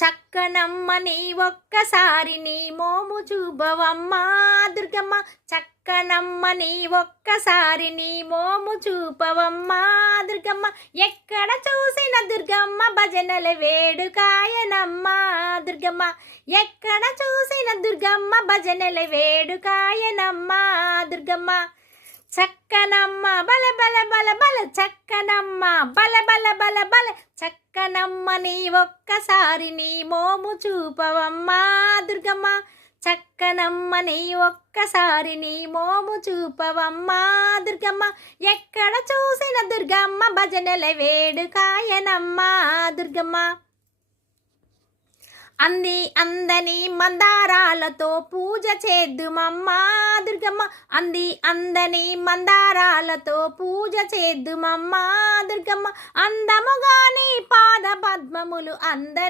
చక్కనమ్మని ఒక్కసారి నీ మోము చూపవమ్మా దుర్గమ్మ. చక్కనమ్మని ఒక్కసారి నీ మోము చూపవమ్మా దుర్గమ్మ. ఎక్కడ చూసిన దుర్గమ్మ భజనల వేడుకాయనమ్మా దుర్గమ్మ. ఎక్కడ చూసిన దుర్గమ్మ భజనల వేడుకాయనమ్మా దుర్గమ్మ. చక్కనమ్మ బల బల బల బల చక్కనమ్మ బల బల బల బల చక్కనమ్మ నీ ఒక్కసారి నీ మోము చూపవమ్మా దుర్గమ్మ. చక్కనమ్మ నీ ఒక్కసారి నీ మోము చూపవమ్మా దుర్గమ్మ. ఎక్కడ చూసిన దుర్గమ్మ భజనల వేడుకాయనమ్మా దుర్గమ్మ. అంది అందని మందారాలతో పూజ చేద్దుమమ్మా దుర్గమ్మ. అంది అందని మందారాలతో పూజ చేద్దుమమ్మా దుర్గమ్మ. అందముగాని పాద పద్మములు